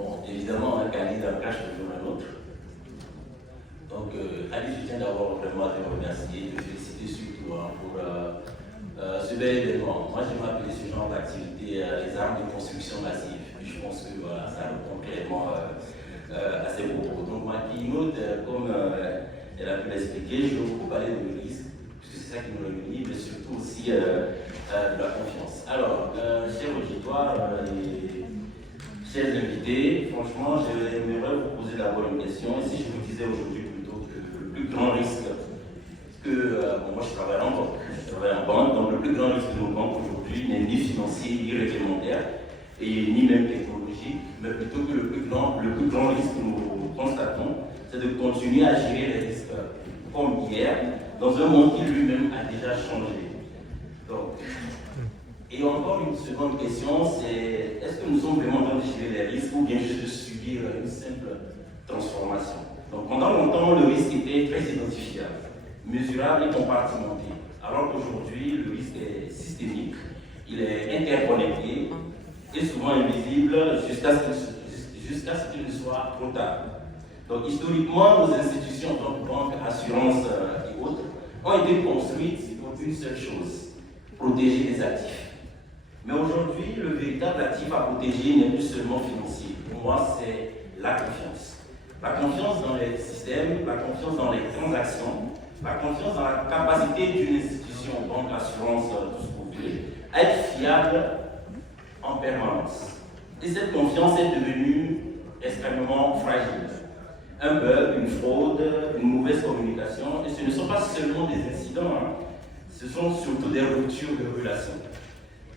Bon, évidemment, un candidat cache toujours un autre. Donc, Ali, je tiens d'abord vraiment à te remercier, te féliciter surtout pour ce bel événement. Moi, j'aime appeler ce genre d'activité les armes de construction massive. Je pense que voilà, ça répond clairement à ces propos. Donc, ma keynote, comme elle a pu l'expliquer, je vais beaucoup parler de risque, puisque c'est ça qui nous réunit, mais surtout aussi de la confiance. Alors, cher auditoire et chers invités, franchement, j'aimerais vous poser d'abord une question. Et si je vous disais aujourd'hui plutôt que le plus grand risque moi je travaille en banque, donc le plus grand risque de nos banques aujourd'hui n'est ni financier, ni réglementaire, et ni même technologique, mais plutôt que le plus grand risque que nous constatons, c'est de continuer à gérer les risques comme hier, dans un monde qui lui-même a déjà changé. Donc, et encore une seconde question, c'est est-ce que nous sommes vraiment en train de gérer les risques ou bien juste de subir une simple transformation? Donc pendant longtemps, le risque était très identifiable, mesurable et compartimenté, alors qu'aujourd'hui, le risque est systémique, il est interconnecté et souvent invisible jusqu'à ce qu'il ne soit trop tard. Donc historiquement, nos institutions, donc banques, assurances et autres, ont été construites pour une seule chose, protéger les actifs. Mais aujourd'hui, le véritable actif à protéger n'est plus seulement financier. Pour moi, c'est la confiance. La confiance dans les systèmes, la confiance dans les transactions, la confiance dans la capacité d'une institution, banque, assurance, tout ce que vous voulez, à être fiable en permanence. Et cette confiance est devenue extrêmement fragile. Un bug, une fraude, une mauvaise communication, et ce ne sont pas seulement des incidents, ce sont surtout des ruptures de relations.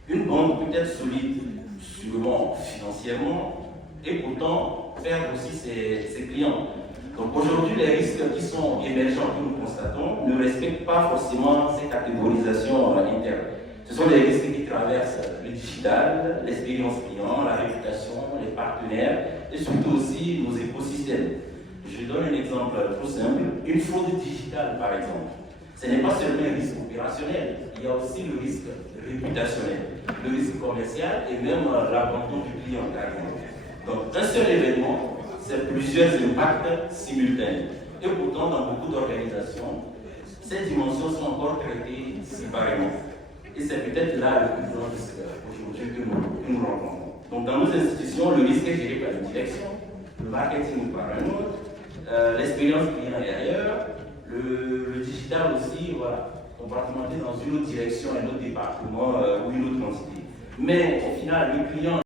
Une banque peut être solide, sûrement financièrement, et pourtant perdre aussi ses clients. Donc aujourd'hui, les risques qui sont émergents, que nous constatons, ne respectent pas forcément ces catégorisations internes. Ce sont des risques qui traversent le digital, l'expérience client, la réputation, les partenaires, et surtout aussi nos écosystèmes. Je donne un exemple trop simple. Une fraude digitale, par exemple. Ce n'est pas seulement un risque opérationnel, il y a aussi le risque réputationnel, le risque commercial et même l'abandon du client, carrément. Donc, un seul événement, c'est plusieurs impacts simultanés. Et pourtant, dans beaucoup d'organisations, ces dimensions sont encore traitées séparément. Et c'est peut-être là le plus grand risque aujourd'hui que nous rencontrons. Donc, dans nos institutions, le risque est géré par une direction, le marketing par un autre, l'expérience client est ailleurs, le digital aussi, voilà, compartimenté dans une autre direction, un autre département ou une autre entité. Mais au final, le client